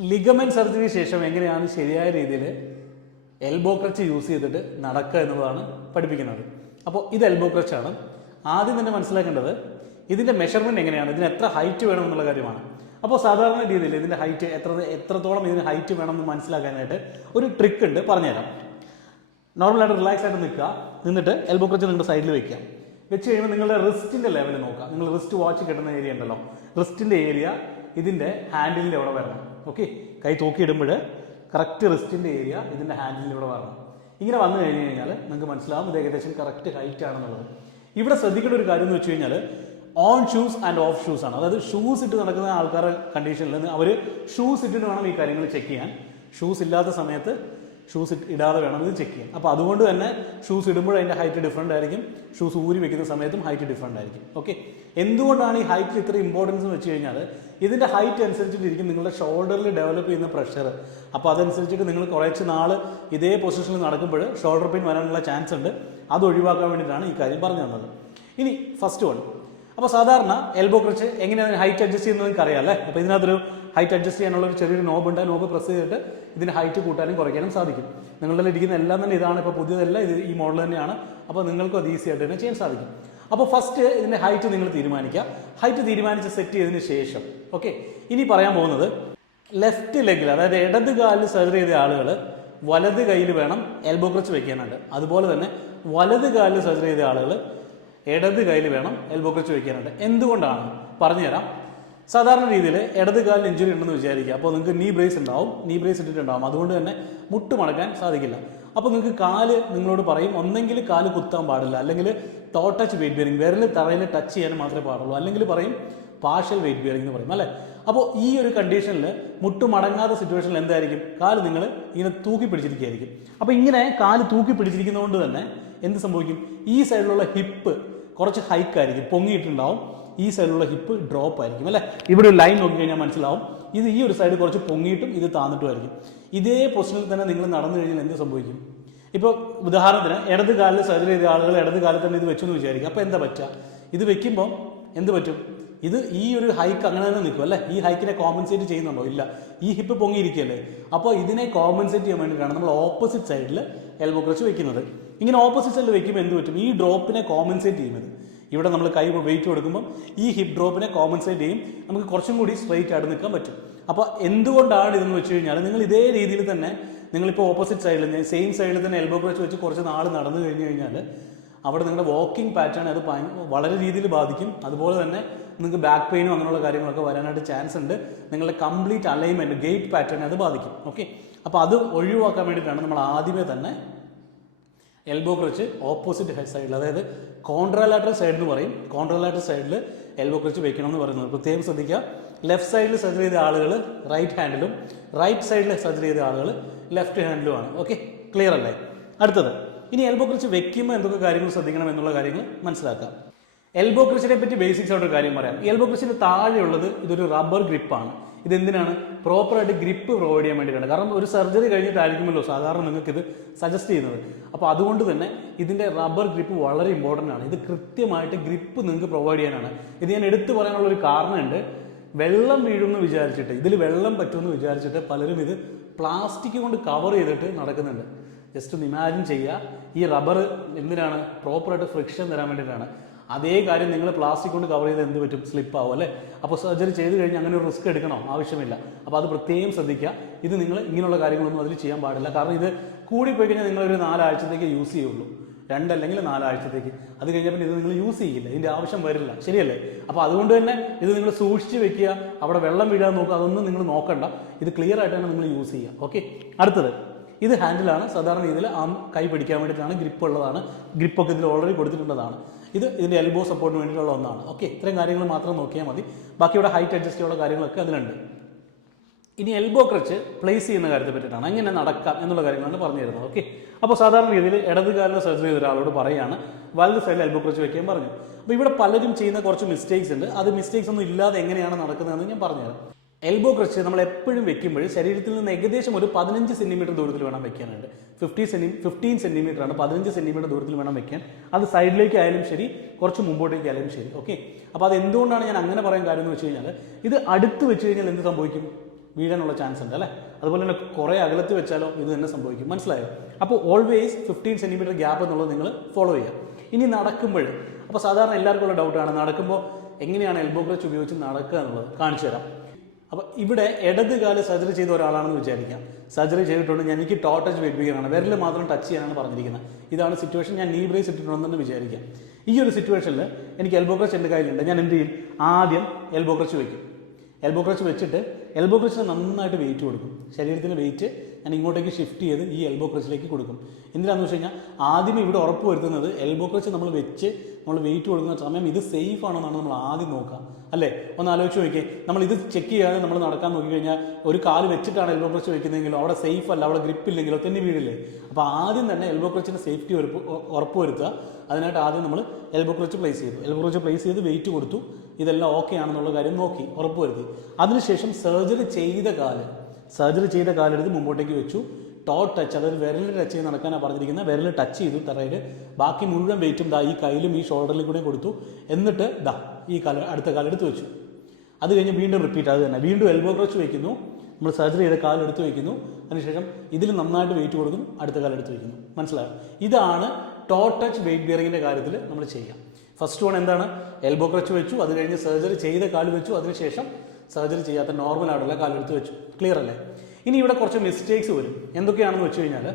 Ligament സർജറിക്ക് ശേഷം എങ്ങനെയാണ് ശരിയായ രീതിയിൽ എൽബോ ക്രച്ച് യൂസ് ചെയ്തിട്ട് നടക്കുക എന്നുള്ളതാണ് പഠിപ്പിക്കുന്നത്. അപ്പോൾ ഇത് എൽബോ ക്രച്ചാണ് ആദ്യം തന്നെ മനസ്സിലാക്കേണ്ടത് ഇതിന്റെ മെഷർമെന്റ് എങ്ങനെയാണ്? ഇതിന് എത്ര ഹൈറ്റ് വേണം എന്നുള്ള കാര്യമാണ്. അപ്പോൾ സാധാരണ രീതിയിൽ ഇതിന്റെ ഹൈറ്റ് എത്ര എത്രത്തോളം ഇതിന് ഹൈറ്റ് വേണം എന്ന് മനസ്സിലാക്കാനായിട്ട് ഒരു ട്രിക്ക് ഉണ്ട് പറഞ്ഞുതരാം. നോർമലായിട്ട് റിലാക്സ് ആയിട്ട് നിൽക്കുക. നിന്നിട്ട് എൽബോ ക്രച്ച് നിങ്ങളുടെ സൈഡിൽ വെക്കുക. വെച്ച് കഴിയുമ്പോൾ നിങ്ങളുടെ റിസ്റ്റിന്റെ ലെവൽ നോക്കുക. നിങ്ങൾ റിസ്റ്റ് വാച്ച് കിട്ടുന്ന ഏരിയ ഉണ്ടല്ലോ. റിസ്റ്റിന്റെ ഏരിയ ഇതിന്റെ ഹാൻഡിലിന്റെ അവിടെ വരണം. ഓക്കെ കൈ തൂക്കിയിടുമ്പോൾ കറക്റ്റ് റിസ്റ്റിന്റെ ഏരിയ ഇതിന്റെ ഹാൻഡിലിന്റെ ഇവിടെ വരണം. ഇങ്ങനെ വന്നു കഴിഞ്ഞ് കഴിഞ്ഞാൽ നിങ്ങൾക്ക് മനസ്സിലാവും ഇത് ഏകദേശം കറക്റ്റ് ഹൈറ്റ് ആണെന്നുള്ളത്. ഇവിടെ ശ്രദ്ധിക്കേണ്ട ഒരു കാര്യം എന്ന് വെച്ച് കഴിഞ്ഞാൽ on shoes and off shoes ആണ്. അതായത് ഷൂസ് ഇട്ട് നടക്കുന്ന ആൾക്കാരുടെ കണ്ടീഷനിൽ അവർ ഷൂസ് ഇട്ടിട്ട് വേണം ഈ കാര്യങ്ങൾ ചെക്ക് ചെയ്യാൻ. ഷൂസ് ഇല്ലാത്ത സമയത്ത് ഷൂസ് ഇടാതെ വേണം ഇത് ചെക്ക് ചെയ്യാൻ. അപ്പോൾ അതുകൊണ്ട് തന്നെ ഷൂസ് ഇടുമ്പോൾ അതിന്റെ ഹൈറ്റ് ഡിഫറന്റ് ആയിരിക്കും. ഷൂസ് ഊരി വെക്കുന്ന സമയത്തും ഹൈറ്റ് ഡിഫറന്റ് ആയിരിക്കും. ഓക്കെ എന്തുകൊണ്ടാണ് ഈ ഹൈറ്റ് ഇത്ര ഇമ്പോർട്ടൻസ് എന്ന് വെച്ച് കഴിഞ്ഞാൽ ഇതിന്റെ ഹൈറ്റ് അനുസരിച്ചിട്ടിരിക്കും നിങ്ങളുടെ ഷോൾഡറിൽ ഡെവലപ്പ് ചെയ്യുന്ന പ്രഷർ അപ്പോൾ അതനുസരിച്ചിട്ട് നിങ്ങൾ കുറച്ച് നാൾ ഇതേ പൊസിഷനിൽ നടക്കുമ്പോൾ ഷോൾഡർ പെയിൻ വരാനുള്ള ചാൻസ് ഉണ്ട്. അത് ഒഴിവാക്കാൻ വേണ്ടിയിട്ടാണ് ഈ കാര്യം പറഞ്ഞു തന്നത്. ഇനി ഫസ്റ്റ് വൺ അപ്പോൾ സാധാരണ എൽബോ ക്രച്ച് എങ്ങനെയാണ് ഹൈറ്റ് അഡ്ജസ്റ്റ് ചെയ്യുന്നത് നിങ്ങൾക്ക് അറിയാം അല്ലേ? അപ്പോൾ ഇതിനകത്തൊരു ഹൈറ്റ് അഡ്ജസ്റ്റ് ചെയ്യാനുള്ള ഒരു ചെറിയൊരു നോബ് ഉണ്ട്. നോബ് പ്രസ് ചെയ്തിട്ട് ഇതിന് ഹൈറ്റ് കൂട്ടാനും കുറയ്ക്കാനും സാധിക്കും. നിങ്ങളുടെ ഇരിക്കുന്ന എല്ലാം തന്നെ ഇതാണ് ഇപ്പോൾ പുതിയതല്ല ഇത് ഈ മോഡൽ തന്നെയാണ്. അപ്പോൾ നിങ്ങൾക്കും അത് ഈസി ആയിട്ട് തന്നെ ചെയ്യാൻ സാധിക്കും. അപ്പോൾ ഫസ്റ്റ് ഇതിന്റെ ഹൈറ്റ് നിങ്ങൾ തീരുമാനിക്കുക. ഹൈറ്റ് തീരുമാനിച്ച് സെറ്റ് ചെയ്തതിന് ശേഷം ഓക്കെ ഇനി പറയാൻ പോകുന്നത് ലെഫ്റ്റ് ലെഗിൽ അതായത് ഇടത് കാലിൽ സർജറി ചെയ്ത ആളുകൾ വലത് കയ്യിൽ വേണം എൽബോ ക്രച്ച് വെക്കാനുണ്ട് അതുപോലെ തന്നെ വലത് കാലിൽ സർജറി ചെയ്ത ആളുകൾ ഇടത് കയ്യിൽ വേണം എൽബോ ക്രിച്ച് വയ്ക്കാനായിട്ട് എന്തുകൊണ്ടാണ്? പറഞ്ഞുതരാം. സാധാരണ രീതിയിൽ ഇടത് കാലിൽ ഇഞ്ചുറി ഉണ്ടെന്ന് വിചാരിക്കുക. അപ്പോൾ നിങ്ങൾക്ക് നീ ബ്രേസ് ഉണ്ടാവും. നീ ബ്രേസ് ഇട്ടിട്ടുണ്ടാവും. അതുകൊണ്ട് തന്നെ മുട്ട് മടക്കാൻ സാധിക്കില്ല. അപ്പോൾ നിങ്ങൾക്ക് കാൽ നിങ്ങളോട് പറയും ഒന്നെങ്കിൽ കാൽ കുത്താൻ പാടില്ല. അല്ലെങ്കിൽ ടോ ടച്ച് വെയിറ്റ് ബിയറിംഗ് വിരൽ തറയിൽ ടച്ച് ചെയ്യാൻ മാത്രമേ പാടുള്ളൂ. അല്ലെങ്കിൽ പറയും പാർഷ്യൽ വെയിറ്റ് ബിയറിംഗ് എന്ന് പറയും അല്ലേ? അപ്പോൾ ഈ ഒരു കണ്ടീഷനിൽ മുട്ട് മടങ്ങാത്ത സിറ്റുവേഷനിൽ എന്തായിരിക്കും? കാൽ നിങ്ങൾ ഇങ്ങനെ തൂക്കി പിടിച്ചിരിക്കുകയായിരിക്കും. അപ്പോൾ ഇങ്ങനെ കാൽ തൂക്കി പിടിച്ചിരിക്കുന്നതുകൊണ്ട് തന്നെ എന്ത് സംഭവിക്കും? ഈ സൈഡിലുള്ള ഹിപ്പ് കുറച്ച് ഹൈക്കായിരിക്കും പൊങ്ങിയിട്ടുണ്ടാവും. ഈ സൈഡിലുള്ള ഹിപ്പ് ഡ്രോപ്പ് ആയിരിക്കും അല്ലേ? ഇവിടെ ഒരു ലൈൻ നോക്കിക്കഴിഞ്ഞാൽ മനസ്സിലാവും. ഇത് ഈ ഒരു സൈഡ് കുറച്ച് പൊങ്ങിയിട്ടും ഇത് താന്നിട്ടുമായിരിക്കും ഇതേ പൊസിഷനിൽ തന്നെ നിങ്ങൾ നടന്നു കഴിഞ്ഞാൽ എന്ത് സംഭവിക്കും? ഇപ്പോൾ ഉദാഹരണത്തിന് ഇടത് കാലിൽ സർജറി ചെയ്ത ആളുകൾ ഇടത് കാലിൽ തന്നെ ഇത് വെച്ചു എന്ന് വിചാരിക്കും. അപ്പോൾ എന്താ പറ്റുക? ഇത് വെക്കുമ്പോൾ എന്ത് പറ്റും? ഇത് ഈ ഒരു ഹൈക്ക് അങ്ങനെ തന്നെ നിൽക്കും അല്ലേ? ഈ ഹൈക്കിനെ കോമ്പൻസേറ്റ് ചെയ്യുന്നുണ്ടോ? ഇല്ല. ഈ ഹിപ്പ് പൊങ്ങിയിരിക്കുകയല്ലേ? അപ്പോൾ ഇതിനെ കോമ്പൻസേറ്റ് ചെയ്യാൻ വേണ്ടിയിട്ടാണ് നമ്മൾ ഓപ്പോസിറ്റ് സൈഡിൽ എൽബോ ക്രച്ച് വെക്കുന്നത്. ഇങ്ങനെ ഓപ്പോസിറ്റ് സൈഡിൽ വെക്കുമ്പോൾ എന്ത് പറ്റും? ഈ ഡ്രോപ്പിനെ കോമ്പൻസേറ്റ് ചെയ്യുന്നത് ഇവിടെ നമ്മൾ കൈ വെയിറ്റ് കൊടുക്കുമ്പോൾ ഈ ഹിപ്പ് ഡ്രോപ്പിനെ കോമ്പൻസേറ്റ് ചെയ്യും. നമുക്ക് കുറച്ചും കൂടി സ്ട്രൈറ്റ് ആയിട്ട് നിൽക്കാൻ പറ്റും. അപ്പോൾ എന്തുകൊണ്ടാണ് ഇതെന്ന് വെച്ച് കഴിഞ്ഞാൽ നിങ്ങൾ ഇതേ രീതിയിൽ തന്നെ നിങ്ങളിപ്പോൾ ഓപ്പോസിറ്റ് സൈഡിൽ സെയിം സൈഡിൽ തന്നെ എൽബോ ക്രച്ച് വെച്ച് കുറച്ച് നാൾ നടന്നു കഴിഞ്ഞ് കഴിഞ്ഞാൽ അവിടെ നിങ്ങളുടെ വാക്കിംഗ് പാറ്റേൺ അത് വളരെ രീതിയിൽ ബാധിക്കും. അതുപോലെ തന്നെ നിങ്ങൾക്ക് ബാക്ക് പെയിനും അങ്ങനെയുള്ള കാര്യങ്ങളൊക്കെ വരാനായിട്ട് ചാൻസ് ഉണ്ട്. നിങ്ങളുടെ കംപ്ലീറ്റ് അലൈൻമെന്റ് ഗെയ്റ്റ് പാറ്റേൺ അത് ബാധിക്കും. ഓക്കെ അപ്പോൾ അത് ഒഴിവാക്കാൻ വേണ്ടിയിട്ടാണ് നമ്മൾ ആദ്യമേ തന്നെ എൽബോ ക്രച്ച് ഓപ്പോസിറ്റ് സൈഡിൽ അതായത് കോൺട്രാലാറ്ററൽ സൈഡ് എന്ന് പറയും. കോൺട്രാലാറ്ററൽ സൈഡിൽ എൽബോ ക്രച്ച് വെക്കണം എന്ന് പറയുന്നത്. പ്രത്യേകം ശ്രദ്ധിക്കുക. ലെഫ്റ്റ് സൈഡിൽ സർജറി ചെയ്ത ആളുകൾ റൈറ്റ് ഹാൻഡിലും റൈറ്റ് സൈഡിൽ സർജറി ചെയ്ത ആളുകൾ ലെഫ്റ്റ് ഹാൻഡിലുമാണ് ഓക്കെ ക്ലിയർ അല്ലേ? അടുത്തത്. ഇനി എൽബോ ക്രച്ച് വെക്കുമ്പോൾ എന്തൊക്കെ കാര്യങ്ങൾ ശ്രദ്ധിക്കണം എന്നുള്ള കാര്യങ്ങൾ മനസ്സിലാക്കാം. എൽബോ ക്രച്ചിനെ പറ്റി ബേസിക്സ് ആയിട്ട് ഒരു കാര്യം പറയാം. എൽബോ ക്രച്ചിന് താഴെയുള്ളത് ഇതൊരു റബ്ബർ ഗ്രിപ്പാണ് ഇതെന്തിനാണ്? പ്രോപ്പറായിട്ട് ഗ്രിപ്പ് പ്രൊവൈഡ് ചെയ്യാൻ വേണ്ടിയിട്ടാണ്. കാരണം ഒരു സർജറി കഴിഞ്ഞിട്ടായിരിക്കുമല്ലോ സാധാരണ നിങ്ങൾക്ക് ഇത് സജസ്റ്റ് ചെയ്യുന്നത്. അപ്പോൾ അതുകൊണ്ട് തന്നെ ഇതിന്റെ റബ്ബർ ഗ്രിപ്പ് വളരെ ഇമ്പോർട്ടന്റ് ആണ്. ഇത് കൃത്യമായിട്ട് ഗ്രിപ്പ് നിങ്ങൾക്ക് പ്രൊവൈഡ് ചെയ്യാനാണ്. ഇത് ഞാൻ എടുത്തു പറയാനുള്ള ഒരു കാരണമുണ്ട്. വെള്ളം വീഴുമെന്ന് വിചാരിച്ചിട്ട് ഇതിൽ വെള്ളം പറ്റുമെന്ന് വിചാരിച്ചിട്ട് പലരും ഇത് പ്ലാസ്റ്റിക് കൊണ്ട് കവർ ചെയ്തിട്ട് നടക്കുന്നുണ്ട്. ജസ്റ്റ് ഒന്ന് ഇമാജിൻ ചെയ്യുക. ഈ റബ്ബർ എന്തിനാണ്? പ്രോപ്പറായിട്ട് ഫ്രിക്ഷൻ തരാൻ വേണ്ടിയിട്ടാണ്. അതേ കാര്യം നിങ്ങൾ പ്ലാസ്റ്റിക് കൊണ്ട് കവർ ചെയ്ത് എന്ത് പറ്റും? സ്ലിപ്പ് ആവും അല്ലേ? അപ്പോൾ സർജറി ചെയ്ത് കഴിഞ്ഞാൽ അങ്ങനെ ഒരു റിസ്ക് എടുക്കണം? ആവശ്യമില്ല. അപ്പോൾ അത് പ്രത്യേകം ശ്രദ്ധിക്കുക. ഇത് നിങ്ങൾ ഇങ്ങനെയുള്ള കാര്യങ്ങളൊന്നും അതിൽ ചെയ്യാൻ പാടില്ല. കാരണം ഇത് കൂടിപ്പോയി കഴിഞ്ഞാൽ നിങ്ങളൊരു നാലാഴ്ചത്തേക്ക് യൂസ് ചെയ്യുള്ളൂ. രണ്ടല്ലെങ്കിൽ നാലാഴ്ചത്തേക്ക്. അത് കഴിഞ്ഞാൽ പിന്നെ ഇത് നിങ്ങൾ യൂസ് ചെയ്യില്ല. ഇതിന്റെ ആവശ്യം വരില്ല. ശരിയല്ലേ? അപ്പോൾ അതുകൊണ്ട് തന്നെ ഇത് നിങ്ങൾ സൂക്ഷിച്ച് വെക്കുക. അവിടെ വെള്ളം വീഴാൻ നോക്കുക. അതൊന്നും നിങ്ങൾ നോക്കണ്ട. ഇത് ക്ലിയർ ആയിട്ട് തന്നെ നിങ്ങൾ യൂസ് ചെയ്യുക. ഓക്കെ അടുത്തത്. ഇത് ഹാൻഡിലാണ് സാധാരണ രീതിയിൽ ആ കൈ പിടിക്കാൻ വേണ്ടിയിട്ടാണ് ഗ്രിപ്പ് ഉള്ളതാണ്. ഗ്രിപ്പൊക്കെ ഇതിൽ ഓൾറെഡി കൊടുത്തിട്ടുള്ളതാണ്. ഇത് ഇതിന്റെ എൽബോ സപ്പോർട്ടിന് വേണ്ടിയിട്ടുള്ള ഒന്നാണ്. ഓക്കെ ഇത്രയും കാര്യങ്ങൾ മാത്രം നോക്കിയാൽ മതി. ബാക്കി ഇവിടെ ഹൈറ്റ് അഡ്ജസ്റ്റ് ചെയ്യാനുള്ള കാര്യങ്ങളൊക്കെ അതിലുണ്ട്. ഇനി എൽബോ ക്രച്ച് പ്ലേസ് ചെയ്യുന്ന കാര്യത്തെ പറ്റിയിട്ടാണ്. എങ്ങനെ നടക്കാം എന്നുള്ള കാര്യങ്ങളാണ് പറഞ്ഞു തരുന്നത് ഓക്കെ അപ്പോൾ സാധാരണ രീതിയിൽ ഇടത് കാലിൽ സർജറി ചെയ്ത ഒരാളോട് പറയുകയാണ് വലത് സൈഡിൽ എൽബോ ക്രച്ച് വെക്കാൻ പറഞ്ഞു. അപ്പോൾ ഇവിടെ പലരും ചെയ്യുന്ന കുറച്ച് മിസ്റ്റേക്സ് ഉണ്ട്. അത് മിസ്റ്റേക്സ് ഒന്നും ഇല്ലാതെ എങ്ങനെയാണ് നടക്കുന്നതെന്ന് ഞാൻ പറഞ്ഞുതരാം. എൽബോ ക്രച്ച് നമ്മൾ എപ്പോഴും വെക്കുമ്പോൾ ശരീരത്തിൽ നിന്ന് ഏകദേശം ഒരു പതിനഞ്ച് സെന്റിമീറ്റർ ദൂരത്തിൽ വേണം വെക്കാനായിട്ട് ഫിഫ്റ്റി സെന്റി ഫിഫ്റ്റീൻ സെന്റിമീറ്റർ ആണ്. പതിനഞ്ച് സെന്റിമീറ്റർ ദൂരത്തിൽ വേണം വെക്കാൻ. അത് സൈഡിലേക്ക് ആയാലും ശരി കുറച്ച് മുമ്പോട്ടേക്ക് ആയാലും ശരി. ഓക്കെ അപ്പോൾ അത് എന്തുകൊണ്ടാണ് ഞാൻ അങ്ങനെ പറയാൻ കാര്യം എന്ന് വെച്ച് കഴിഞ്ഞാൽ ഇത് അടുത്ത് വെച്ച് കഴിഞ്ഞാൽ എന്ത് സംഭവിക്കും? വീഴാനുള്ള ചാൻസ് ഉണ്ട് അല്ലേ? അതുപോലെ തന്നെ കുറേ അകലത്ത് വെച്ചാലോ ഇത് തന്നെ സംഭവിക്കും. മനസ്സിലായോ? അപ്പോൾ ഓൾവേസ് ഫിഫ്റ്റീൻ സെന്റിമീറ്റർ ഗ്യാപ്പ് എന്നുള്ളത് നിങ്ങൾ ഫോളോ ചെയ്യുക. ഇനി നടക്കുമ്പോൾ അപ്പോൾ സാധാരണ എല്ലാവർക്കും ഉള്ള ഡൗട്ടാണ് നടക്കുമ്പോൾ എങ്ങനെയാണ് എൽബോ ക്രച്ച് ഉപയോഗിച്ച് നടക്കുക എന്നുള്ളത്? കാണിച്ചു തരാം. അപ്പോൾ ഇവിടെ ഇടത് കാൽ സർജറി ചെയ്ത ഒരാളാണെന്ന് വിചാരിക്കാം. സർജറി ചെയ്തിട്ടുണ്ട്. ഞാൻ എനിക്ക് ടോ ടച്ച് വെയിറ്റ് വിരൽ മാത്രം ടച്ച് ചെയ്യാനാണ് പറഞ്ഞിരിക്കുന്നത്. ഇതാണ് സിറ്റുവേഷൻ ഞാൻ നീ ബ്രേസ് ഇട്ടിട്ടുണ്ടെന്ന് വിചാരിക്കാം. ഈ ഒരു സിറ്റുവേഷനിൽ എനിക്ക് എൽബോ ക്രച്ച് എന്റെ കയ്യിലുണ്ട്. ഞാൻ എന്ത് ചെയ്യും? ആദ്യം എൽബോ ക്രച്ച് വയ്ക്കും എൽബോ ക്രച്ച് വെച്ചിട്ട് എൽബോ ക്രച്ചിന് നന്നായിട്ട് വെയിറ്റ് കൊടുക്കും. ശരീരത്തിന്റെ വെയിറ്റ് ഞാൻ ഇങ്ങോട്ടേക്ക് ഷിഫ്റ്റ് ചെയ്ത് ഈ എൽബോ ക്രച്ചിലേക്ക് കൊടുക്കും. എന്തിനാന്ന് വെച്ച് കഴിഞ്ഞാൽ ആദ്യം ഇവിടെ ഉറപ്പ് വരുത്തുന്നത് എൽബോ ക്രച്ച് നമ്മൾ വെച്ച് നമ്മൾ വെയിറ്റ് കൊടുക്കുന്ന സമയം ഇത് സേഫ് ആണെന്നാണ് നമ്മൾ ആദ്യം നോക്കുക. അല്ലേ? ഒന്ന് ആലോചിച്ച് നോക്കിയേ. നമ്മൾ ഇത് ചെക്ക് ചെയ്യാതെ നമ്മൾ നടക്കാൻ നോക്കിക്കഴിഞ്ഞാൽ ഒരു കാൽ വെച്ചിട്ടാണ് എൽബോ ക്രച്ച് വെക്കുന്നതെങ്കിലോ അവിടെ സേഫ് അല്ല അവിടെ ഗ്രിപ്പ് ഇല്ലെങ്കിലോ തന്നെ വീടില്ലേ അപ്പോൾ ആദ്യം തന്നെ എൽബോ ക്രച്ചിന്റെ സേഫ്റ്റി ഉറപ്പ് ഉറപ്പ് വരുത്തുക. അതിനായിട്ട് ആദ്യം നമ്മൾ എൽബോ ക്രച്ച് പ്ലേസ് ചെയ്തു. എൽബോ ക്രച്ച് പ്ലേസ് ചെയ്ത് വെയിറ്റ് കൊടുത്തു. ഇതെല്ലാം ഓക്കെ ആണെന്നുള്ള കാര്യം നോക്കി ഉറപ്പുവരുത്തി അതിനുശേഷം സർജറി ചെയ്ത കാൽ സർജറി ചെയ്ത കാലെടുത്ത് മുമ്പോട്ടേക്ക് വെച്ചു. ടോ ടച്ച് അതായത് വിരൽ ടച്ച് ചെയ്ത് നടക്കാനാണ് പറഞ്ഞിരിക്കുന്നത് വിരൽ ടച്ച് ചെയ്തു തറയിൽ. ബാക്കി മുഴുവൻ വെയിറ്റും ദാ ഈ കയ്യിലും ഈ ഷോൾഡറിൽ കൂടെ കൊടുത്തു. എന്നിട്ട് ദാ ഈ കാല അടുത്ത കാലെടുത്ത് വെച്ചു. അത് കഴിഞ്ഞ് വീണ്ടും റിപ്പീറ്റ് അത് തന്നെ. വീണ്ടും എൽബോ ക്രച്ച് വയ്ക്കുന്നു നമ്മൾ സർജറി ചെയ്ത കാലെടുത്ത് വയ്ക്കുന്നു അതിനുശേഷം ഇതിൽ നന്നായിട്ട് വെയിറ്റ് കൊടുക്കുന്നു. അടുത്ത കാലെടുത്ത് വയ്ക്കുന്നു മനസ്സിലായോ? ഇതാണ് ടോ ടച്ച് വെയിറ്റ് ബിയറിങ്ങിന്റെ കാര്യത്തിൽ നമ്മൾ ചെയ്യാം ഫസ്റ്റ് വൺ എന്താണ്? എൽബോ ക്രച്ച് വെച്ചു അത് കഴിഞ്ഞ് സർജറി ചെയ്ത കാൽ വെച്ചു അതിനുശേഷം സർജറി ചെയ്യാത്ത നോർമൽ ആയിട്ടുള്ള കാലെടുത്ത് വെച്ചു. ക്ലിയർ അല്ലേ? ഇനി ഇവിടെ കുറച്ച് മിസ്റ്റേക്സ് വരും. എന്തൊക്കെയാണെന്ന് വെച്ച് കഴിഞ്ഞാൽ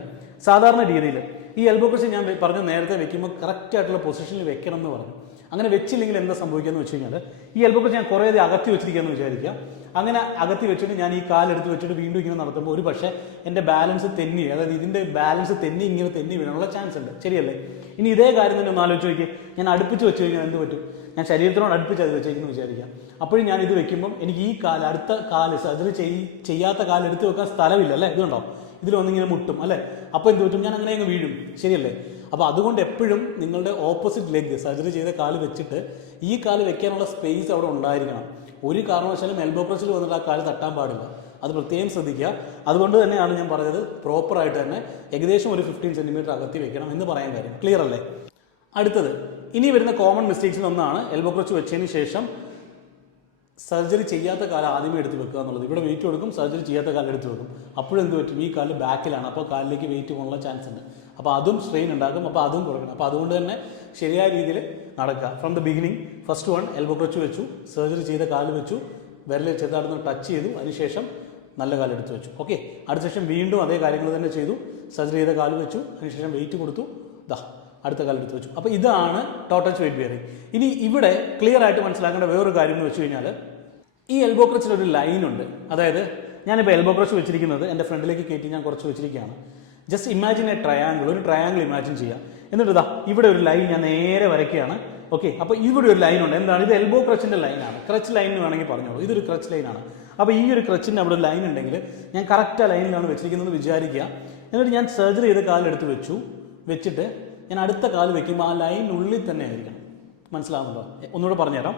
സാധാരണ രീതിയിൽ ഈ എൽബോ ക്രച്ച് ഞാൻ പറഞ്ഞ നേരത്തെ വെക്കുമ്പോൾ കറക്റ്റ് ആയിട്ടുള്ള പൊസിഷനിൽ വെക്കണം എന്ന് പറഞ്ഞു. അങ്ങനെ വെച്ചില്ലെങ്കിൽ എന്താ സംഭവിക്കുക വെച്ച് കഴിഞ്ഞാൽ ഈ എൽബോ കുറച്ച് ഞാൻ കുറേ അകത്തി വെച്ചിരിക്കുകയെന്ന് വിചാരിക്കുക. അങ്ങനെ അകത്തി വെച്ചിട്ട് ഞാൻ ഈ കാലെടുത്ത് വെച്ചിട്ട് വീണ്ടും ഇങ്ങനെ നടത്തുമ്പോൾ ഒരു പക്ഷേ എന്റെ ബാലൻസ് തെന്നി അതായത് ഇതിന്റെ ബാലൻസ് തെന്നി ഇങ്ങനെ തെന്നി വീഴാനുള്ള ചാൻസ് ഉണ്ട്. ശരിയല്ലേ? ഇനി ഇതേ കാര്യം തന്നെ ഒന്ന് ആലോചിച്ച് നോക്കി ഞാൻ അടുപ്പിച്ച് വെച്ച് കഴിഞ്ഞാൽ എന്ത് പറ്റും? ഞാൻ ശരീരത്തിനോട് അടുപ്പിച്ച് അത് വെച്ചേക്കുന്നു വിചാരിക്കാം അപ്പോഴും ഞാൻ ഇത് വെക്കുമ്പം എനിക്ക് ഈ കാൽ അടുത്ത കാൽ സർജറി ചെയ് ചെയ്യാത്ത കാൽ എടുത്ത് വെക്കാൻ സ്ഥലമില്ല അല്ലേ? ഇതുണ്ടോ? ഇതിൽ വന്നിങ്ങനെ മുട്ടും അല്ലേ? അപ്പോൾ എന്ത് പറ്റും? ഞാൻ അങ്ങനെ അങ്ങ് വീഴും. ശരിയല്ലേ? അപ്പോൾ അതുകൊണ്ട് എപ്പോഴും നിങ്ങളുടെ ഓപ്പോസിറ്റ് ലെഗ് സർജറി ചെയ്ത കാൽ വെച്ചിട്ട് ഈ കാൽ വെക്കാനുള്ള സ്പേസ് അവിടെ ഉണ്ടായിരിക്കണം. ഒരു കാരണവശാലും എൽബോ പ്രസിൽ വന്നിട്ട് ആ കാൽ തട്ടാൻ പാടില്ല. അത് പ്രത്യേകം ശ്രദ്ധിക്കുക. അതുകൊണ്ട് തന്നെയാണ് ഞാൻ പറഞ്ഞത് പ്രോപ്പറായിട്ട് തന്നെ ഏകദേശം ഒരു ഫിഫ്റ്റീൻ സെന്റിമീറ്റർ അകത്തി വെക്കണം എന്ന് പറയാൻ കാര്യം. ക്ലിയർ അല്ലേ? അടുത്തത് ഇനി വരുന്ന കോമൺ മിസ്റ്റേക്സിൽ ഒന്നാണ് എൽബോ ക്രച്ച് വെച്ചതിന് ശേഷം സർജറി ചെയ്യാത്ത കാലം ആദ്യമേ എടുത്ത് വെക്കുക എന്നുള്ളത്. ഇവിടെ വെയിറ്റ് കൊടുക്കും സർജറി ചെയ്യാത്ത കാലം എടുത്ത് വെക്കും. അപ്പോഴെന്ത് പറ്റും? ഈ കാൽ ബാക്കിലാണ് അപ്പോൾ കാലിലേക്ക് വെയിറ്റ് പോകാനുള്ള ചാൻസ് ഉണ്ട്. അപ്പോൾ അതും സ്ട്രെയിൻ ഉണ്ടാക്കും അപ്പോൾ അതും കുറയ്ക്കണം അപ്പോൾ അതുകൊണ്ട് തന്നെ ശരിയായ രീതിയിൽ നടക്കുക. From the beginning first one elbow crutch വെച്ചു സർജറി ചെയ്ത കാൽ വെച്ചു വിരൽ ചെറുതാടുന്ന് ടച്ച് ചെയ്തു അതിനുശേഷം നല്ല കാലം എടുത്തു വെച്ചു. ഓക്കെ അടുത്ത ശേഷം വീണ്ടും അതേ കാര്യങ്ങൾ തന്നെ ചെയ്തു സർജറി ചെയ്ത കാൽ വെച്ചു അതിനുശേഷം വെയിറ്റ് കൊടുത്തു ദാ അടുത്ത കാലം എടുത്തു വെച്ചു. അപ്പോൾ ഇതാണ് ടോട്ടൽ വെയിറ്റ് ബിയറിങ് ഇനി ഇവിടെ ക്ലിയർ ആയിട്ട് മനസ്സിലാക്കേണ്ട വേറൊരു കാര്യം എന്ന് വെച്ച് കഴിഞ്ഞാൽ ഈ എൽബോ ക്രച്ചിൽ ഒരു ലൈൻ ഉണ്ട്. അതായത് ഞാനിപ്പോൾ എൽബോ ക്രച്ച് വെച്ചിരിക്കുന്നത് എന്റെ ഫ്രണ്ടിലേക്ക് കയറ്റി ഞാൻ കുറച്ച് വെച്ചിരിക്കുകയാണ്. ജസ്റ്റ് ഇമാജിൻ എ ട്രയാങ്കിൾ ഒരു ട്രയാങ്കിൾ ഇമാജിൻ ചെയ്യാം. എന്നിട്ട് ഇതാ ഇവിടെ ഒരു ലൈൻ ഞാൻ നേരെ വരയ്ക്കുകയാണ്. ഓക്കെ അപ്പോൾ ഇവിടെ ഒരു ലൈൻ ഉണ്ട്. എന്താണ്? ഇത് എൽബോ ക്രച്ചിന്റെ ലൈനാണ് ക്രച്ച് ലൈൻ വേണമെങ്കിൽ പറഞ്ഞോളൂ. ഇതൊരു ക്രച്ച് ലൈനാണ് അപ്പോൾ ഈ ഒരു ക്രച്ചിന്റെ അവിടെ ലൈൻ ഉണ്ടെങ്കിൽ ഞാൻ കറക്റ്റ് ആ ലൈനിലാണ് വെച്ചിരിക്കുന്നത് വിചാരിക്കുക. എന്നിട്ട് ഞാൻ സർജറി ചെയ്ത് കാലെടുത്ത് വെച്ചു. വെച്ചിട്ട് ഞാൻ അടുത്ത കാൽ വെക്കുമ്പോൾ ആ ലൈനുള്ളിൽ തന്നെ ആയിരിക്കണം. മനസ്സിലാവുന്നുണ്ടോ? ഒന്നുകൂടെ പറഞ്ഞുതരാം.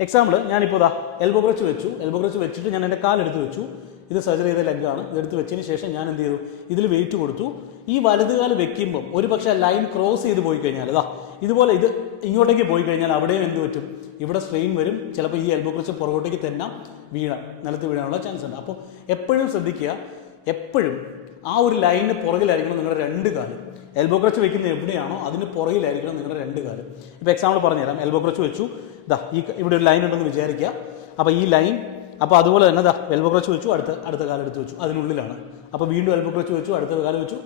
എക്സാമ്പിൾ ഞാനിപ്പോൾ ഇതാ എൽബോ ക്രച്ച് വെച്ചു. എൽബോ ക്രച്ച് വെച്ചിട്ട് ഞാൻ എന്റെ കാലെടുത്ത് വെച്ചു. ഇത് സർജറി ചെയ്ത ലെഗാണ് ഇതെടുത്ത് വെച്ചതിന് ശേഷം ഞാൻ എന്ത് ചെയ്തു? ഇതിൽ വെയിറ്റ് കൊടുത്തു. ഈ വലത് കാല വെക്കുമ്പോൾ ഒരു പക്ഷേ ലൈൻ ക്രോസ് ചെയ്ത് പോയി കഴിഞ്ഞാൽ അതാ ഇതുപോലെ ഇത് ഇങ്ങോട്ടേക്ക് പോയി കഴിഞ്ഞാൽ അവിടെയും എന്ത് പറ്റും? ഇവിടെ സ്ട്രെയിൻ വരും. ചിലപ്പോൾ ഈ എൽബോ കുറച്ച് പുറകോട്ടേക്ക് തന്നെ വീഴാം നിലത്ത് വീഴാനുള്ള ചാൻസ് ഉണ്ട്. അപ്പോൾ എപ്പോഴും ശ്രദ്ധിക്കുക എപ്പോഴും ആ ഒരു ലൈനിന് പുറകിലായിരിക്കണം നിങ്ങളുടെ രണ്ട് കാൽ. എൽബോ ക്രച്ച് വെക്കുന്ന എവിടെയാണോ അതിന് പുറകിലായിരിക്കണം നിങ്ങളുടെ രണ്ട് കാൽ. ഇപ്പോൾ എക്സാമ്പിൾ പറഞ്ഞുതരാം. എൽബോ ക്രച്ച് വെച്ചു. ഇതാ ഈ ഇവിടെ ഒരു ലൈൻ ഉണ്ടെന്ന് വിചാരിക്കുക. അപ്പോൾ ഈ ലൈൻ അപ്പോൾ അതുപോലെ തന്നെ ദാ എൽബോ ക്രച്ച് വെച്ചു അടുത്ത അടുത്ത കാലം എടുത്ത് വെച്ചു. അതിനുള്ളിലാണ്. അപ്പോൾ വീണ്ടും എൽബോ ക്രച്ച് വെച്ചു അടുത്ത കാലം വെച്ചു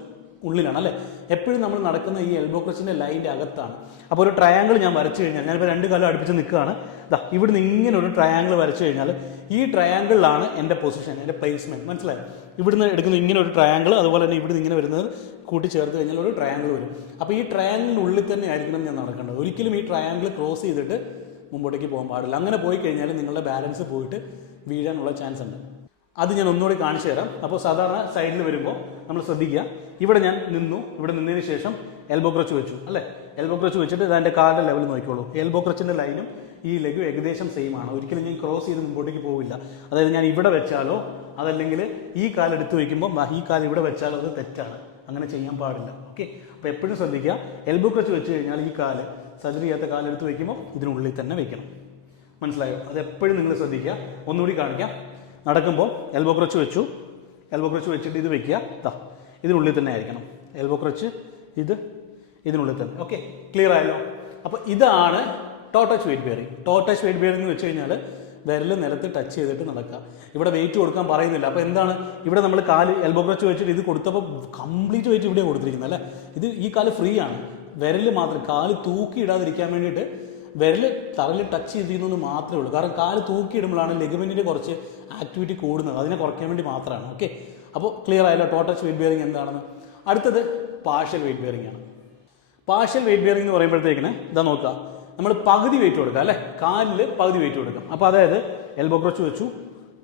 ഉള്ളിലാണ് അല്ലേ? എപ്പോഴും നമ്മൾ നടക്കുന്ന ഈ എൽബോ ക്രച്ചിന്റെ ലൈന്റെ അകത്താണ്. അപ്പോൾ ഒരു ട്രയാങ്കിൾ ഞാൻ വരച്ചു കഴിഞ്ഞാൽ ഞാനിപ്പോൾ രണ്ട് കാലം അടുപ്പിച്ച് നിൽക്കുകയാണ്. ദാ ഇവിടുന്ന് ഇങ്ങനെ ഒരു ട്രയാങ്കിൾ വരച്ചു കഴിഞ്ഞാൽ ഈ ട്രയാങ്കിളിലാണ് എന്റെ പൊസിഷൻ എന്റെ പ്ലേസ്മെന്റ് മനസ്സിലായോ? ഇവിടുന്ന് എടുക്കുന്ന ഇങ്ങനെ ഒരു ട്രയാങ്കിൾ അതുപോലെ തന്നെ ഇവിടുന്ന് ഇങ്ങനെ വരുന്നത് കൂട്ടി ചേർത്ത് കഴിഞ്ഞാൽ ഒരു ട്രയാങ്കിൾ വരും. അപ്പോൾ ഈ ട്രയാങ്കിളിനുള്ളിൽ തന്നെ ആയിരിക്കണം ഞാൻ നടക്കേണ്ടത്. ഒരിക്കലും ഈ ട്രയാങ്കിൾ ക്രോസ് ചെയ്തിട്ട് മുമ്പോട്ടേക്ക് പോകാൻ പാടില്ല. അങ്ങനെ പോയി കഴിഞ്ഞാൽ നിങ്ങളുടെ ബാലൻസ് പോയിട്ട് വീഴാനുള്ള ചാൻസ് ഉണ്ട്. അത് ഞാൻ ഒന്നുകൂടി കാണിച്ചു തരാം. അപ്പോൾ സാധാരണ സൈഡിൽ വരുമ്പോൾ നമ്മൾ ശ്രദ്ധിക്കുക. ഇവിടെ ഞാൻ നിന്നു. ഇവിടെ നിന്നതിന് ശേഷം എൽബോ ക്രച്ച് വെച്ചു. അല്ലേ? എൽബോ ക്രച്ച് വെച്ചിട്ട് ഇതെന്റെ കാലിന്റെ ലെവൽ നോക്കിക്കോളൂ. എൽബോ ക്രച്ചിന്റെ ലൈനും ഈ ലെഗും ഏകദേശം സെയിം ആണ്. ഒരിക്കലും ഞാൻ ക്രോസ് ചെയ്ത് മുമ്പോട്ടേക്ക് പോവില്ല. അതായത് ഞാൻ ഇവിടെ വെച്ചാലോ അതല്ലെങ്കിൽ ഈ കാൽ എടുത്തു വയ്ക്കുമ്പോൾ ഈ കാൽ ഇവിടെ വെച്ചാലോ അത് തെറ്റാണ്. അങ്ങനെ ചെയ്യാൻ പാടില്ല. ഓക്കെ അപ്പോൾ എപ്പോഴും ശ്രദ്ധിക്കുക. എൽബോ ക്രച്ച് വെച്ച് കഴിഞ്ഞാൽ ഈ കാൽ സർജറി ചെയ്യാത്ത കാലെടുത്ത് വയ്ക്കുമ്പോൾ ഇതിനുള്ളിൽ തന്നെ വെക്കണം. മനസ്സിലായോ? അത് എപ്പോഴും നിങ്ങൾ ശ്രദ്ധിക്കുക. ഒന്നുകൂടി കാണിക്കാം. നടക്കുമ്പോൾ എൽബോ ക്രച്ച് വെച്ചു. എൽബോ ക്രച്ച് വെച്ചിട്ട് ഇത് വെക്കുക. താ ഇതിനുള്ളിൽ തന്നെ ആയിരിക്കണം. എൽബോ ക്രച്ച് ഇത് ഇതിനുള്ളിൽ തന്നെ. ഓക്കെ ക്ലിയർ ആയല്ലോ? അപ്പോൾ ഇതാണ് toe touch weight bearing toe touch weight bearing എന്ന് വെച്ച് കഴിഞ്ഞാൽ വിരൽ നിലത്ത് ടച്ച് ചെയ്തിട്ട് നടക്കുക. ഇവിടെ വെയിറ്റ് കൊടുക്കാൻ പറയുന്നില്ല. അപ്പോൾ എന്താണ്? ഇവിടെ നമ്മൾ കാൽ എൽബോ ക്രച്ച് വെച്ചിട്ട് ഇത് കൊടുത്തപ്പോൾ കംപ്ലീറ്റ് വെയിറ്റ് ഇവിടെ കൊടുത്തിരിക്കുന്നത് അല്ലേ? ഇത് ഈ കാൽ ഫ്രീ ആണ്. വിരൽ മാത്രം കാൽ തൂക്കി ഇടാതിരിക്കാൻ വേണ്ടിയിട്ട് വിരൽ തറയിൽ ടച്ച് ചെയ്തിരുന്നു മാത്രമേ ഉള്ളൂ. കാരണം കാൽ തൂക്കിയിടുമ്പോഴാണ് ലെഗമെന്റിന്റെ കുറച്ച് ആക്ടിവിറ്റി കൂടുന്നത്. അതിനെ കുറയ്ക്കാൻ വേണ്ടി മാത്രമാണ്. ഓക്കെ അപ്പോൾ ക്ലിയർ ആയല്ലോ? ടോട്ടൽ വെയിറ്റ് ബെയറിംഗ് എന്താണെന്ന്. അടുത്തത് പാർഷ്യൽ വെയിറ്റ് ബെയറിംഗ് ആണ്. പാർഷ്യൽ വെയിറ്റ് ബെയറിംഗ് എന്ന് പറയുമ്പോഴത്തേക്കിന് ഇതാ നോക്കുക. നമ്മൾ പകുതി വെയിറ്റ് കൊടുക്കുക അല്ലേ? കാലിൽ പകുതി വെയിറ്റ് കൊടുക്കാം. അപ്പോൾ അതായത് എൽബോ ക്രോച്ച് വെച്ചു.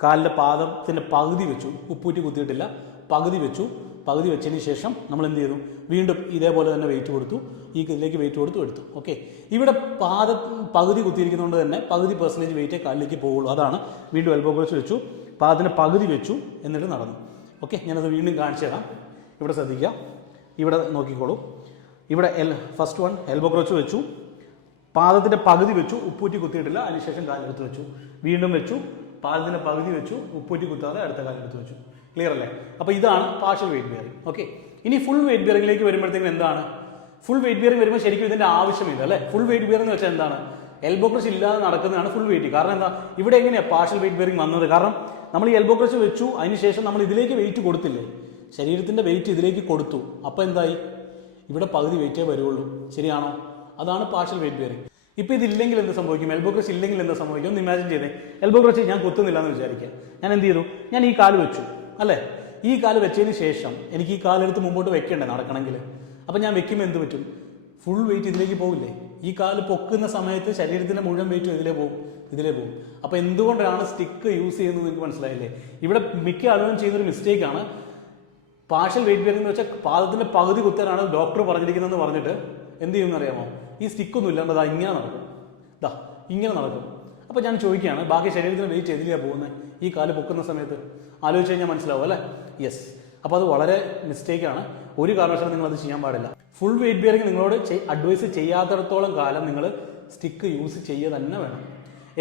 കാലിന്റെ പാദത്തിന്റെ പകുതി വെച്ചു. ഉപ്പൂറ്റി കുത്തിയിട്ടില്ല. പകുതി വെച്ചു. പകുതി വെച്ചതിന് ശേഷം നമ്മൾ എന്ത് ചെയ്തു? വീണ്ടും ഇതേപോലെ തന്നെ വെയിറ്റ് കൊടുത്തു. ഈ ഇതിലേക്ക് വെയിറ്റ് കൊടുത്തു എടുത്തു. ഓക്കെ ഇവിടെ പാദ പകുതി കുത്തിയിരിക്കുന്നതുകൊണ്ട് തന്നെ പകുതി പെർസെന്റേജ് വെയിറ്റേ കാലിലേക്ക് പോകുള്ളൂ. അതാണ് വീണ്ടും എൽബോ ക്രച്ച് വെച്ചു പാദത്തിന് പകുതി വെച്ചു എന്നിട്ട് നടന്നു. ഓക്കെ ഞാനത് വീണ്ടും കാണിച്ചു തരാം. ഇവിടെ ശ്രദ്ധിക്കുക. ഇവിടെ നോക്കിക്കോളൂ. ഇവിടെ എൽ ഫസ്റ്റ് വൺ എൽബോ ക്രോച്ച് വെച്ചു. പാദത്തിന്റെ പകുതി വെച്ചു ഉപ്പൂറ്റി കുത്തിയിട്ടില്ല. അതിനുശേഷം കാലെടുത്ത് വെച്ചു. വീണ്ടും വെച്ചു. പാദത്തിന്റെ പകുതി വെച്ചു ഉപ്പൂറ്റി കുത്താതെ അടുത്ത കാലെടുത്ത് വെച്ചു. ക്ലിയർ അല്ലേ? അപ്പോൾ ഇതാണ് പാർഷ്യൽ വെയിറ്റ് ബിയറിംഗ് ഓക്കെ ഇനി ഫുൾ വെയിറ്റ് ബിയറിംഗിലേക്ക് വരുമ്പോഴത്തേക്കും എന്താണ്? ഫുൾ വെയിറ്റ് ബിയറിംഗ് വരുമ്പോൾ ശരിക്കും ഇതിന്റെ ആവശ്യമില്ല അല്ലേ? ഫുൾ വെയിറ്റ് ബിയറിംഗ് എന്ന് വെച്ചാൽ എന്താണ്? എൽബോ ക്രഷ് ഇല്ലാതെ നടക്കുന്നതാണ് ഫുൾ വെയിറ്റ് കാരണം എന്താ? ഇവിടെ എങ്ങനെയാണ് പാർഷ്യൽ വെയിറ്റ് ബിയറിംഗ് വന്നത്? കാരണം നമ്മൾ ഈ എൽബോ ക്രഷ് വെച്ചു അതിനുശേഷം നമ്മൾ ഇതിലേക്ക് വെയിറ്റ് കൊടുത്തില്ലേ? ശരീരത്തിന്റെ വെയിറ്റ് ഇതിലേക്ക് കൊടുത്തു. അപ്പോൾ എന്തായി? ഇവിടെ പകുതി വെയിറ്റേ വരുള്ളൂ. ശരിയാണോ? അതാണ് പാർഷ്യൽ വെയിറ്റ് ബിയറിംഗ് ഇപ്പൊ ഇതില്ലെങ്കിൽ എന്ത് സംഭവിക്കും? എൽബോ ക്രഷ് ഇല്ലെങ്കിൽ എന്ത് സംഭവിക്കും? ഒന്ന് ഇമാജിൻ ചെയ്തേ. എൽബോ ക്രഷ് ഞാൻ കുത്തുന്നില്ല എന്ന് വിചാരിക്കുക. ഞാൻ എന്ത് ചെയ്തു? ഞാൻ ഈ കാൽ വെച്ചു. അല്ലേ? ഈ കാൽ വെച്ചതിന് ശേഷം എനിക്ക് ഈ കാലെടുത്ത് മുമ്പോട്ട് വെക്കണ്ടേ നടക്കണമെങ്കിൽ? അപ്പം ഞാൻ വെക്കുമ്പോൾ എന്ത് പറ്റും? ഫുൾ വെയിറ്റ് ഇതിലേക്ക് പോകില്ലേ? ഈ കാൽ പൊക്കുന്ന സമയത്ത് ശരീരത്തിന്റെ മുഴുവൻ വെയിറ്റും ഇതിലേ പോകും ഇതിലേ പോകും. അപ്പോൾ എന്തുകൊണ്ടാണ് സ്റ്റിക്ക് യൂസ് ചെയ്യുന്നത് നിങ്ങൾക്ക് മനസ്സിലായില്ലേ? ഇവിടെ മിക്ക ആളുകളും ചെയ്യുന്നൊരു മിസ്റ്റേക്കാണ് പാർഷ്യൽ വെയിറ്റ് ബെയറിംഗ് എന്ന് വെച്ചാൽ പാദത്തിന്റെ പകുതി കുത്താനാണ് ഡോക്ടർ പറഞ്ഞിരിക്കുന്നതെന്ന് പറഞ്ഞിട്ട് എന്ത് ചെയ്യുമെന്ന് അറിയാമോ? ഈ സ്റ്റിക്കൊന്നും ഇല്ലാണ്ട് ദാ ഇങ്ങനെ നടക്കും. ദാ ഇങ്ങനെ നടക്കും. അപ്പോൾ ഞാൻ ചോദിക്കുകയാണ് ബാക്കി ശരീരത്തിന് വെയിറ്റ് എതിലെയാണ് പോകുന്നത് ഈ കാൽ പൊക്കുന്ന സമയത്ത് ആലോചിച്ച് കഴിഞ്ഞാൽ മനസ്സിലാവും അല്ലേ? യെസ് അപ്പോൾ അത് വളരെ മിസ്റ്റേക്കാണ് ഒരു കാരണവശാലും നിങ്ങൾ അത് ചെയ്യാൻ പാടില്ല. ഫുൾ വെയിറ്റ് ബിയറിങ് നിങ്ങളോട് അഡ്വൈസ് ചെയ്യാത്തിടത്തോളം കാലം നിങ്ങൾ സ്റ്റിക്ക് യൂസ് ചെയ്യുക തന്നെ വേണം.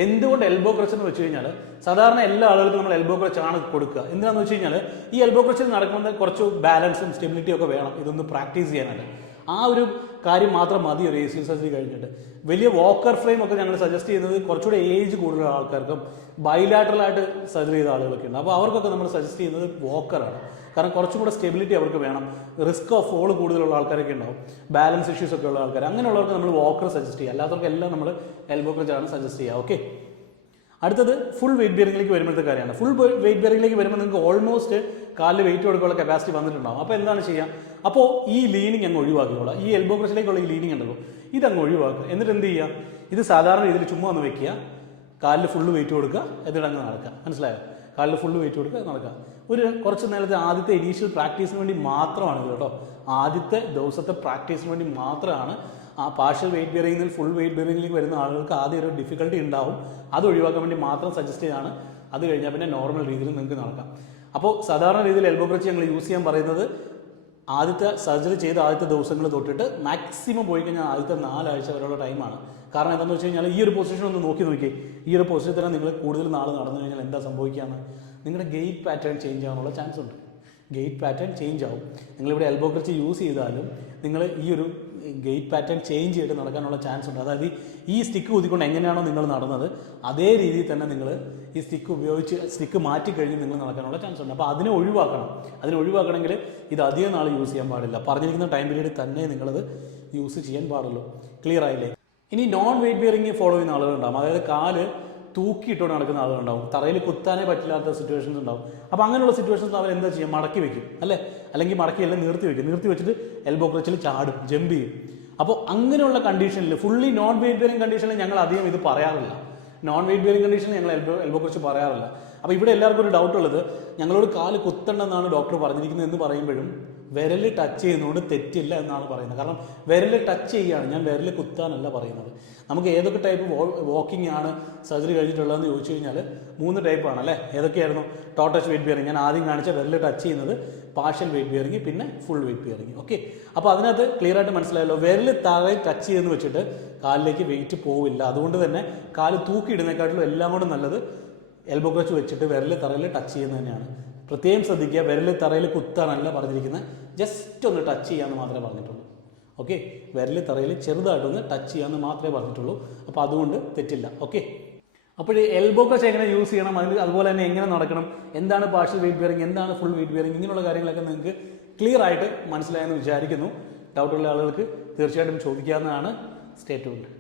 എന്തുകൊണ്ട് എൽബോ ക്രച്ച് എന്ന് വെച്ച് കഴിഞ്ഞാൽ സാധാരണ എല്ലാ ആളുകൾക്കും നമ്മൾ എൽബോ ക്രച്ച് ആണ് കൊടുക്കുക. എന്തിനാന്ന് വെച്ച് കഴിഞ്ഞാൽ ഈ എൽബോ ക്രച്ചിൽ നടക്കുന്നത് കുറച്ച് ബാലൻസും സ്റ്റെബിലിറ്റിയും ഒക്കെ വേണം. ഇതൊന്ന് പ്രാക്ടീസ് ചെയ്യാനായിട്ട്. ആ ഒരു കാര്യം മാത്രം മതി ഒരു എ സി സർജറി കഴിഞ്ഞിട്ട്. വലിയ വോക്കർ ഫ്രെയിം ഒക്കെ ഞങ്ങൾ സജസ്റ്റ് ചെയ്യുന്നത് കുറച്ചുകൂടെ ഏജ് കൂടുതലുള്ള ആൾക്കാർക്കും ബൈലാറ്ററലായിട്ട് സർജറി ചെയ്ത ആളുകളൊക്കെ ഉണ്ട്. അപ്പോൾ അവർക്കൊക്കെ നമ്മൾ സജസ്റ്റ് ചെയ്യുന്നത് വോക്കറാണ് കാരണം കുറച്ചും കൂടെ സ്റ്റെബിലിറ്റി അവർക്ക് വേണം. റിസ്ക് ഓഫ് ഫോൾ കൂടുതലുള്ള ആൾക്കാരൊക്കെ ഉണ്ടാവും. ബാലൻസ് ഇഷ്യൂസ് ഒക്കെ ഉള്ള ആൾക്കാർ അങ്ങനെയുള്ളവർക്ക് നമ്മൾ വോക്കർ സജസ്റ്റ് ചെയ്യുക അല്ലാത്തവർക്ക് എല്ലാം നമ്മൾ എൽബോ ക്രച്ചാണ് സജസ്റ്റ് ചെയ്യുക ഓക്കെ അടുത്തത് ഫുൾ വെയിറ്റ് ബിയറിംഗിലേക്ക് വരുമ്പോഴത്തെ കാര്യമാണ്. ഫുൾ വെയിറ്റ് ബിയറിംഗിലേക്ക് വരുമ്പോൾ നിങ്ങൾക്ക് ഓൾമോസ്റ്റ് കാലിൽ വെയിറ്റ് കൊടുക്കാനുള്ള കപ്പാസിറ്റി വന്നിട്ടുണ്ടാവും. അപ്പോൾ എന്താണ് ചെയ്യുക അപ്പോൾ ഈ ലീനിങ് അങ്ങ് ഒഴിവാക്കിക്കോളാം. ഈ എൽബോ ക്രഷിലേക്കുള്ള ഈ ലീനിങ് ഉണ്ടല്ലോ ഇത് അങ്ങ് ഒഴിവാക്കുക. എന്നിട്ട് എന്ത് ചെയ്യുക ഇത് സാധാരണ രീതിയിൽ ചുമ്മാ ഒന്ന് വെക്കുക. കാലിൽ ഫുള്ള് വെയിറ്റ് കൊടുക്കുക. എന്നിട്ട് അങ്ങ് നടക്കുക. മനസ്സിലായോ? കാലിൽ ഫുള്ള് വെയിറ്റ് കൊടുക്കുക നടക്കുക. ഒരു കുറച്ച് നേരത്തെ ആദ്യത്തെ ഇനീഷ്യൽ പ്രാക്ടീസിന് വേണ്ടി മാത്രമാണ് ഇത് കേട്ടോ. ആദ്യത്തെ ദിവസത്തെ പ്രാക്ടീസിന് വേണ്ടി മാത്രമാണ് ആ പാർഷ്യൽ വെയിറ്റ് ബിയറിംഗിൽ ഫുൾ വെയിറ്റ് ബിയറിംഗിലേക്ക് വരുന്ന ആളുകൾക്ക് ആദ്യം ഒരു ഡിഫിക്കൽട്ടി ഉണ്ടാവും. അത് ഒഴിവാക്കാൻ വേണ്ടി മാത്രം സജസ്റ്റ് ചെയ്താണ്. അത് കഴിഞ്ഞാൽ പിന്നെ നോർമൽ രീതിയിൽ നിങ്ങൾക്ക് നടക്കാം. അപ്പോൾ സാധാരണ രീതിയിൽ എൽബോ ക്രച്ച് ഞങ്ങൾ യൂസ് ചെയ്യാൻ പറയുന്നത് ആദ്യത്തെ സർജറി ചെയ്ത ആദ്യത്തെ ദിവസങ്ങൾ തൊട്ടിട്ട് മാക്സിമം പോയി കഴിഞ്ഞാൽ ആദ്യത്തെ നാലാഴ്ച വരെയുള്ള ടൈമാണ് കാരണം എന്താണെന്ന് വെച്ച് കഴിഞ്ഞാൽ ഈ ഒരു പൊസിഷൻ ഒന്ന് നോക്കി നോക്കി ഈ ഒരു പൊസിഷൻ തന്നെ നിങ്ങൾ കൂടുതൽ നാൾ നടന്നു കഴിഞ്ഞാൽ എന്താ സംഭവിക്കുകയാണ് നിങ്ങളുടെ ഗെയിറ്റ് പാറ്റേൺ ചേഞ്ച് ആവാനുള്ള ചാൻസ് ഉണ്ട്. ഗെയിറ്റ് പാറ്റേൺ ചേഞ്ച് ആവും. നിങ്ങളിവിടെ എൽബോ ക്രിച്ച് യൂസ് ചെയ്താലും നിങ്ങൾ ഈ ഒരു ഗേറ്റ് പാറ്റേൺ ചേഞ്ച് ചെയ്തിട്ട് നടക്കാനുള്ള ചാൻസ് ഉണ്ട്. അതായത് ഈ സ്റ്റിക്ക് ഊതിക്കൊണ്ട് എങ്ങനെയാണോ നിങ്ങൾ നടന്നത് അതേ രീതിയിൽ തന്നെ നിങ്ങൾ ഈ സ്റ്റിക്ക് ഉപയോഗിച്ച് സ്റ്റിക്ക് മാറ്റി കഴിഞ്ഞ് നിങ്ങൾ നടക്കാനുള്ള ചാൻസ് ഉണ്ട്. അപ്പോൾ അതിനെ ഒഴിവാക്കണം. അതിനെ ഒഴിവാക്കണമെങ്കിൽ ഇത് അധികം നാൾ യൂസ് ചെയ്യാൻ പാടില്ല. പറഞ്ഞിരിക്കുന്ന ടൈം പീരീഡ് തന്നെ നിങ്ങളത് യൂസ് ചെയ്യാൻ പാടുള്ളൂ. ക്ലിയർ ആയില്ലേ? ഇനി നോൺ വെയിറ്റ് ബിയറിംഗ് ഫോളോ ചെയ്യുന്ന ആളുകളുണ്ടാകും അതായത് കാൽ തൂക്കിയിട്ടോണ്ട് നടക്കുന്ന ആളുകളുണ്ടാവും. തറയിൽ കുത്താനേ പറ്റില്ലാത്ത സിറ്റുവേഷൻസ് ഉണ്ടാവും. അപ്പോൾ അങ്ങനെയുള്ള സിറ്റുവേഷൻസ് അവർ എന്താ ചെയ്യുക മടക്കി വെക്കും അല്ലേ? അല്ലെങ്കിൽ മടക്കി എല്ലാം നിർത്തി വെക്കും. നിർത്തി വെച്ചിട്ട് എൽബോ ക്രച്ചിൽ ചാടും ജമ്പ് ചെയ്യും. അപ്പോൾ അങ്ങനെയുള്ള കണ്ടീഷനിൽ ഫുള്ളി നോൺ വെയിറ്റ് ബെയറിംഗ് കണ്ടീഷനിൽ ഞങ്ങൾ അധികം ഇത് പറയാറില്ല. നോൺ വെയിറ്റ് ബെയറിംഗ് കണ്ടീഷനിൽ ഞങ്ങൾ എൽബോ എൽബോ കുറിച്ച് പറയാറില്ല. അപ്പോൾ ഇവിടെ എല്ലാവർക്കും ഒരു ഡൗട്ട് ഉള്ളത് ഞങ്ങളോട് കാൽ കുത്തണ്ടെന്നാണ് ഡോക്ടർ പറഞ്ഞിരിക്കുന്നത് എന്ന് പറയുമ്പോഴും വിരൽ ടച്ച് ചെയ്യുന്നതുകൊണ്ട് തെറ്റില്ല എന്നാണ് പറയുന്നത്. കാരണം വിരൽ ടച്ച് ചെയ്യുകയാണ് ഞാൻ വിരൽ കുത്താനല്ല പറയുന്നത്. നമുക്ക് ഏതൊക്കെ ടൈപ്പ് വാക്കിംഗ് ആണ് സർജറി കഴിഞ്ഞിട്ടുള്ളതെന്ന് ചോദിച്ചു കഴിഞ്ഞാൽ മൂന്ന് ടൈപ്പാണ് അല്ലേ? ഏതൊക്കെയായിരുന്നു? ടോട്ടച്ച് വെയിറ്റ് ബിയറിംഗ് ഞാൻ ആദ്യം കാണിച്ച വിരൽ ടച്ച് ചെയ്യുന്നത് പാർഷ്യൽ വെയിറ്റ് ബിയറിംഗ് പിന്നെ ഫുൾ വെയിറ്റ് ബിയറിംഗ് ഓക്കെ അപ്പോൾ അതിനകത്ത് ക്ലിയർ ആയിട്ട് മനസ്സിലായല്ലോ. വിരൽ താഴെ ടച്ച് ചെയ്യുന്നു വെച്ചിട്ട് കാലിലേക്ക് വെയിറ്റ് പോവില്ല. അതുകൊണ്ട് തന്നെ കാൽ തൂക്കിയിടുന്നേക്കാട്ടിലും എല്ലാം കൊണ്ടും നല്ലത് എൽബോ ക്രച്ച് വെച്ചിട്ട് വിരൽ തറയിൽ ടച്ച് ചെയ്യുന്നത് തന്നെയാണ്. പ്രത്യേകം ശ്രദ്ധിക്കുക. വിരൽ തറയിൽ കുത്താനല്ല പറഞ്ഞിരിക്കുന്നത്. ജസ്റ്റ് ഒന്ന് ടച്ച് ചെയ്യാമെന്ന് മാത്രമേ പറഞ്ഞിട്ടുള്ളൂ. ഓക്കെ വിരൽ തറയിൽ ചെറുതായിട്ടൊന്ന് ടച്ച് ചെയ്യാമെന്ന് മാത്രമേ പറഞ്ഞിട്ടുള്ളൂ. അപ്പോൾ അതുകൊണ്ട് തെറ്റില്ല. ഓക്കെ അപ്പോൾ എൽബോ ക്രച്ച് എങ്ങനെ യൂസ് ചെയ്യണം? അതിന് അതുപോലെ തന്നെ എങ്ങനെ നടക്കണം? എന്താണ് പാർഷ്യൽ വെയിറ്റ് ബിയറിംഗ് എന്താണ് ഫുൾ വെയിറ്റ് ബിയറിംഗ് ഇങ്ങനെയുള്ള കാര്യങ്ങളൊക്കെ നിങ്ങൾക്ക് ക്ലിയർ ആയിട്ട് മനസ്സിലായെന്ന് വിചാരിക്കുന്നു. ഡൗട്ടുള്ള ആളുകൾക്ക് തീർച്ചയായിട്ടും ചോദിക്കാവുന്നതാണ്. സ്റ്റേറ്റ്മെന്റ്